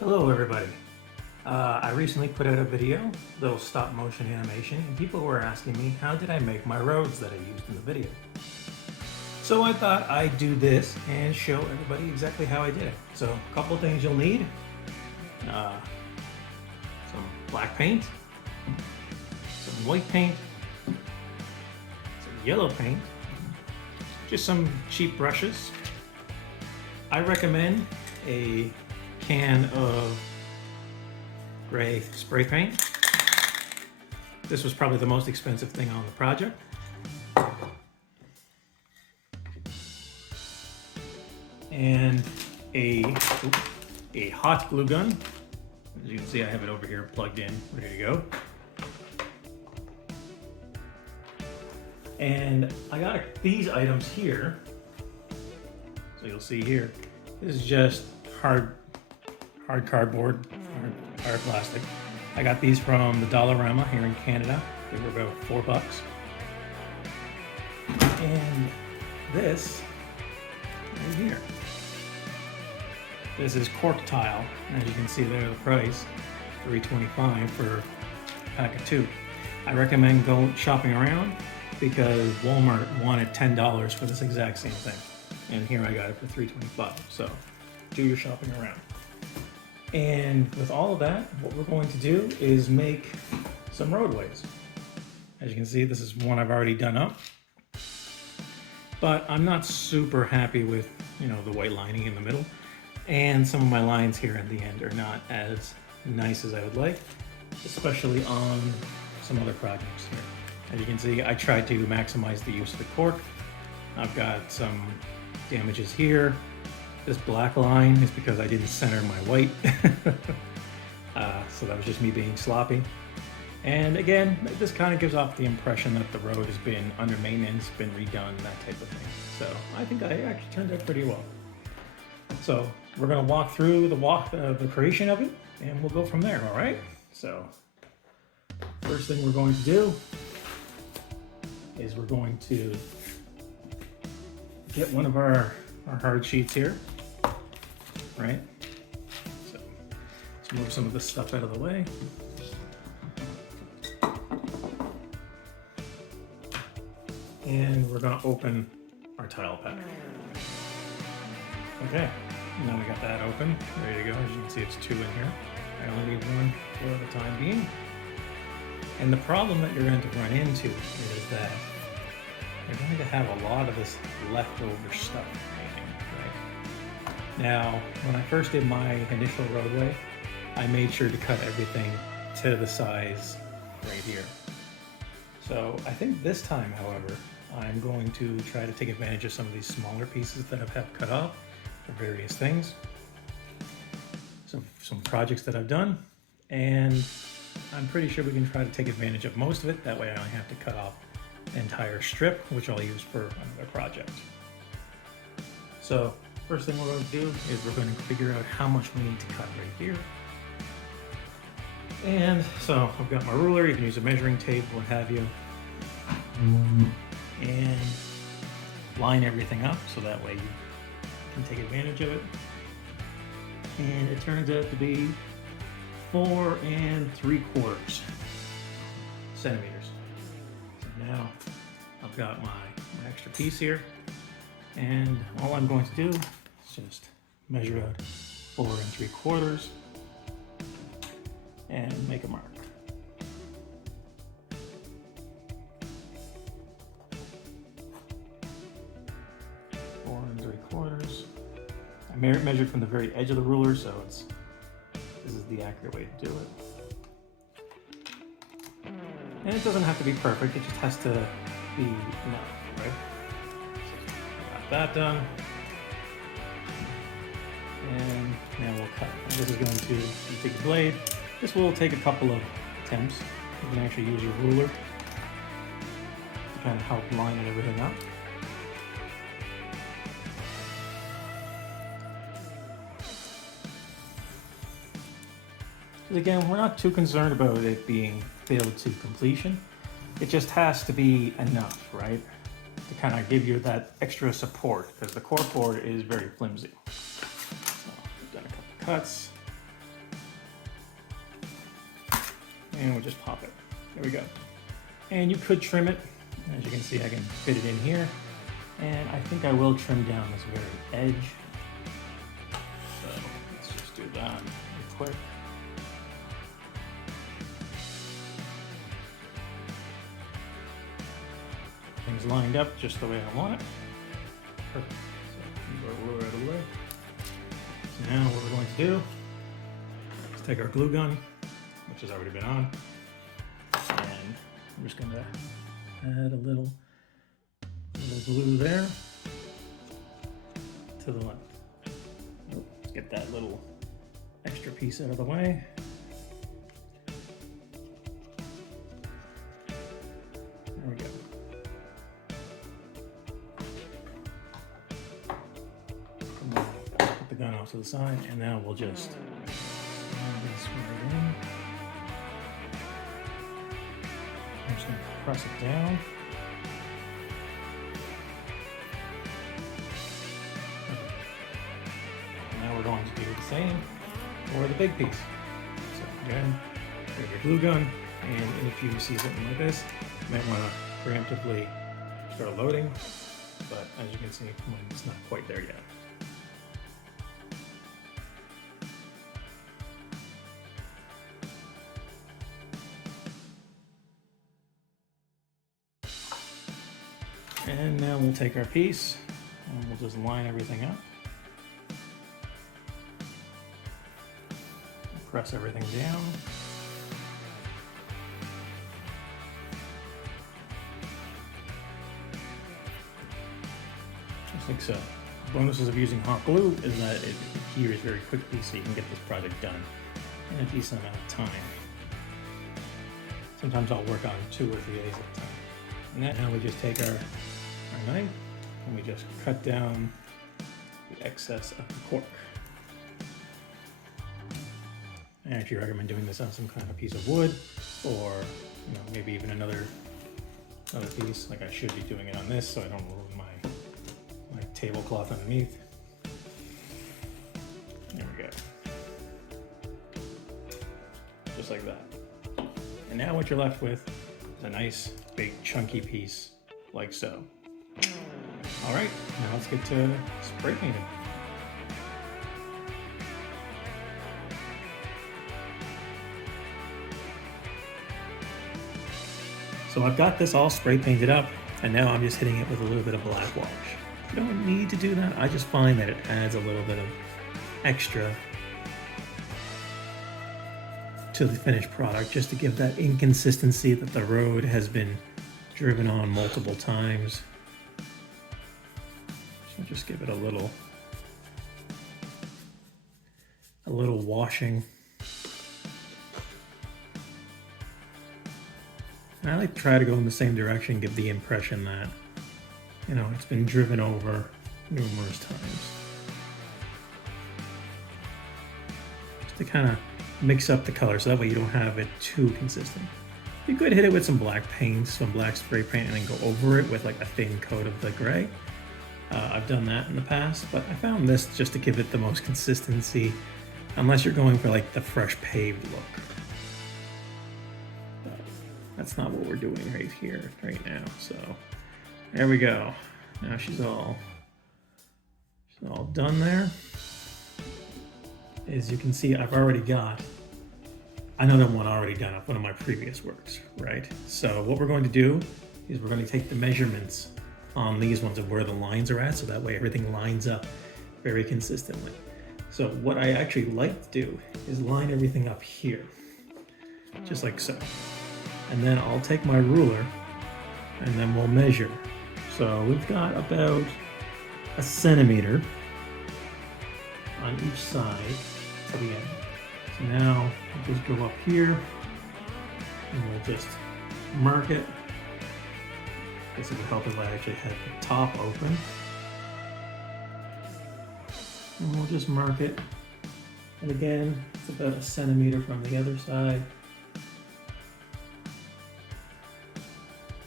Hello everybody. I recently put out a video, little stop motion animation, and people were asking me how did I make my roads that I used in the video. So I thought I'd do this and show everybody exactly how I did it. So a couple things you'll need. Some black paint, some white paint, some yellow paint, just some cheap brushes. I recommend a can of gray spray paint. This was probably the most expensive thing on the project. And a hot glue gun. As you can see, I have it over here plugged in, ready to go. And I got these items here. So you'll see here, this is just hard cardboard, hard plastic. I got these from the Dollarama here in Canada. They were about $4. And this right here. This is cork tile. As you can see there, the price, $3.25 for a pack of 2. I recommend going shopping around because Walmart wanted $10 for this exact same thing. And here I got it for $3.25. So do your shopping around. And with all of that, what we're going to do is make some roadways. As you can see, this is one I've already done up. But I'm not super happy with, the white lining in the middle. And some of my lines here at the end are not as nice as I would like, especially on some other projects here. As you can see, I tried to maximize the use of the cork. I've got some damages here. This black line is because I didn't center my white. So that was just me being sloppy. And again, this kind of gives off the impression that the road has been under maintenance, been redone, that type of thing. So I think I actually turned out pretty well. So we're gonna walk through the creation of it, and we'll go from there, all right? So first thing we're going to do is we're going to get one of our hard sheets here, right? So let's move some of this stuff out of the way. And we're gonna open our tile pack. Okay, now we got that open, ready to go. As you can see, it's 2 in here. I only need 1 for the time being. And the problem that you're going to run into is that you're going to have a lot of this leftover stuff remaining, right? Now, when I first did my initial roadway, I made sure to cut everything to the size right here. So I think this time, however, I'm going to try to take advantage of some of these smaller pieces that I've had cut off for various things. Some projects that I've done, and I'm pretty sure we can try to take advantage of most of it. That way I only have to cut off the entire strip, which I'll use for another project. So first thing we're going to do is we're going to figure out how much we need to cut right here. And so I've got my ruler, you can use a measuring tape, what have you, and line everything up so that way you can take advantage of it. And it turns out to be 4 3/4 centimeters. So now I've got my extra piece here, and all I'm going to do is just measure out 4 3/4 and make a mark. I measured from the very edge of the ruler, so this is the accurate way to do it. And it doesn't have to be perfect, it just has to be enough, right? So got that done. And now we'll cut. And this is going to, you take a blade. This will take a couple of attempts. You can actually use your ruler to kind of help line everything up. Again, we're not too concerned about it being built to completion. It just has to be enough, right? To kind of give you that extra support, because the cork board is very flimsy. So we've done a couple cuts. and we'll just pop it. There we go. And you could trim it. As you can see, I can fit it in here. And I think I will trim down this very edge. So let's just do that real quick. Things lined up just the way I want it. Perfect. So move our ruler out of the way. So now what we're going to do is take our glue gun, which has already been on, and I'm just going to add a little glue there to the left. Let's get that little extra piece out of the way. There we go. Put the gun off to the side, and now we'll just slide this right in. I'm just going to press it down. Now we're going to do the same for the big piece. So again, get your glue gun, and if you see something like this, you might want to preemptively start loading, but as you can see, it's not quite there yet. And now we'll take our piece and we'll just line everything up. Press everything down. Just like so. Bonuses of using hot glue is that it adheres very quickly, so you can get this project done in a decent amount of time. Sometimes I'll work on 2 or 3 days at a time. And now we just take our knife and we just cut down the excess of the cork. I actually recommend doing this on some kind of piece of wood, or maybe even another piece. Like I should be doing it on this so I don't ruin my tablecloth underneath. There we go. Just like that. And now what you're left with is a nice big chunky piece like so. All right, now let's get to spray painting. So I've got this all spray painted up, and now I'm just hitting it with a little bit of black wash. You don't need to do that. I just find that it adds a little bit of extra to the finished product, just to give that inconsistency that the road has been driven on multiple times. So just give it a little washing. And I like to try to go in the same direction, give the impression that, it's been driven over numerous times. Just to kind of mix up the color so that way you don't have it too consistent. You could hit it with some black paint, some black spray paint, and then go over it with like a thin coat of the gray. I've done that in the past, but I found this just to give it the most consistency, unless you're going for like the fresh paved look. But that's not what we're doing right here, right now. So there we go. Now she's all done there. As you can see, I've already got another one already done up, one of my previous works, right? So what we're going to do is we're going to take the measurements on these ones of where the lines are at, so that way everything lines up very consistently. So what I actually like to do is line everything up here, just like so. And then I'll take my ruler and then we'll measure. So we've got about 1 centimeter on each side to the end. So now we'll just go up here and we'll just mark it. This would help if I actually had the top open. And we'll just mark it. And again, it's about 1 centimeter from the other side.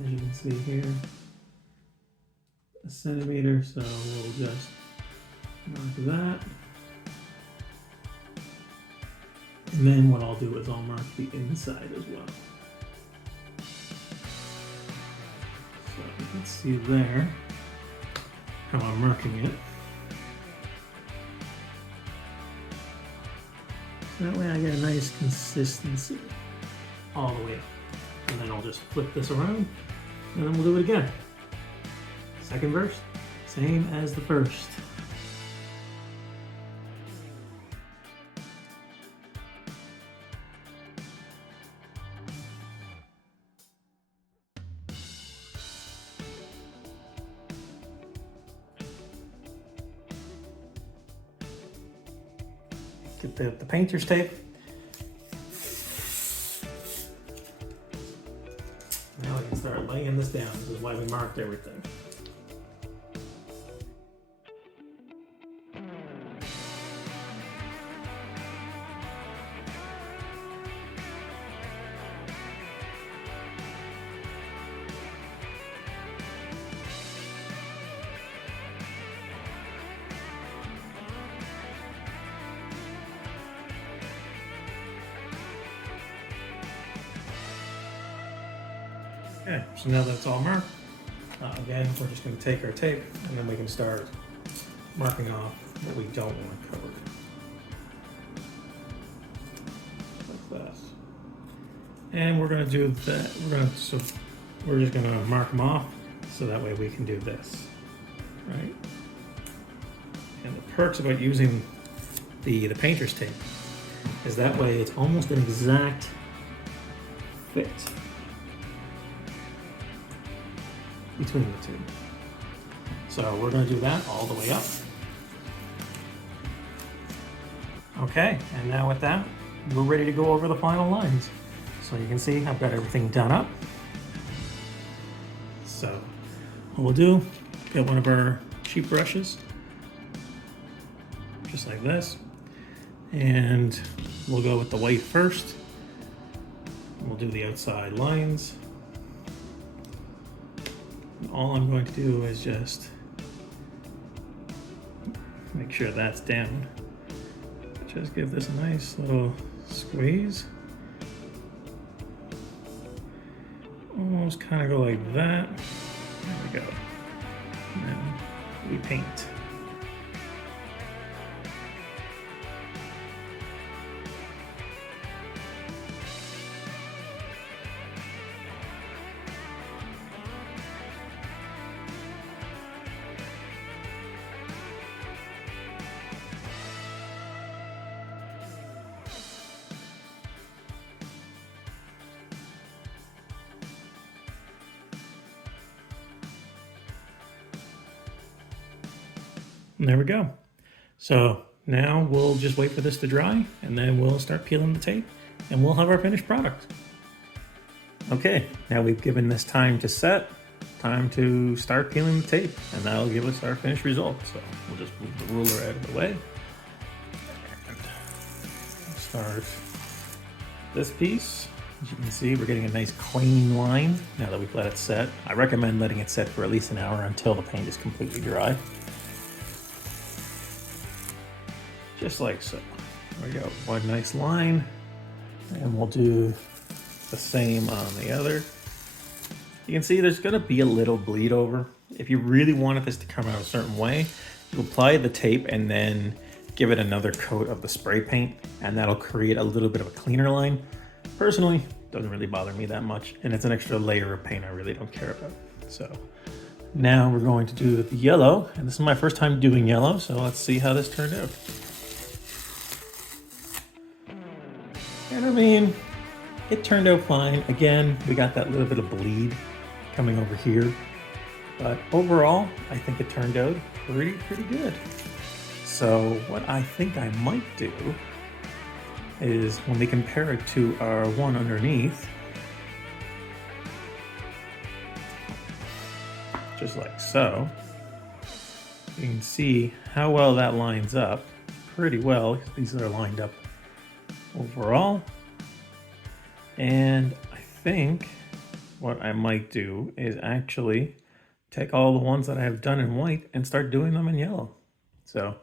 As you can see here, 1 centimeter, so we'll just mark that. And then what I'll do is I'll mark the inside as well. So you can see there how I'm marking it. That way I get a nice consistency all the way up. And then I'll just flip this around and then we'll do it again. Second verse, same as the first. Get the painter's tape. Now we can start laying this down. This is why we marked everything. Okay, so now that's all marked, again, we're just going to take our tape and then we can start marking off what we don't want covered. Like that. And we're going to do that. We're just going to mark them off so that way we can do this, right? And the perks about using the painter's tape is that way it's almost an exact fit between the two. So we're going to do that all the way up. Okay, and now with that, we're ready to go over the final lines. So you can see I've got everything done up. So what we'll do, get one of our cheap brushes, just like this, and we'll go with the white first. We'll do the outside lines. All I'm going to do is just make sure that's down. Just give this a nice little squeeze. Almost kind of go like that. There we go. And then we paint. And there we go. So now we'll just wait for this to dry and then we'll start peeling the tape and we'll have our finished product. Okay, now we've given this time to set, time to start peeling the tape, and that'll give us our finished result. So we'll just move the ruler out of the way. And start this piece. As you can see, we're getting a nice clean line now that we've let it set. I recommend letting it set for at least an hour until the paint is completely dry. Just like so. There we go, one nice line, and we'll do the same on the other. You can see there's gonna be a little bleed over. If you really wanted this to come out a certain way, you apply the tape and then give it another coat of the spray paint, and that'll create a little bit of a cleaner line. Personally, doesn't really bother me that much, and it's an extra layer of paint I really don't care about. So now we're going to do the yellow, and this is my first time doing yellow, so let's see how this turned out. And I mean, it turned out fine. Again, we got that little bit of bleed coming over here, but overall, I think it turned out pretty good. So what I think I might do is when we compare it to our one underneath, just like so, you can see how well that lines up pretty well. These are lined up overall. And I think what I might do is actually take all the ones that I have done in white and start doing them in yellow. So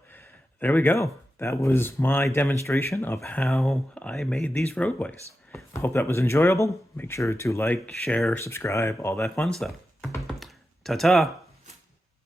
there we go. that was my demonstration of how I made these roadways. Hope that was enjoyable. Make sure to like, share, subscribe, all that fun stuff. Ta-ta!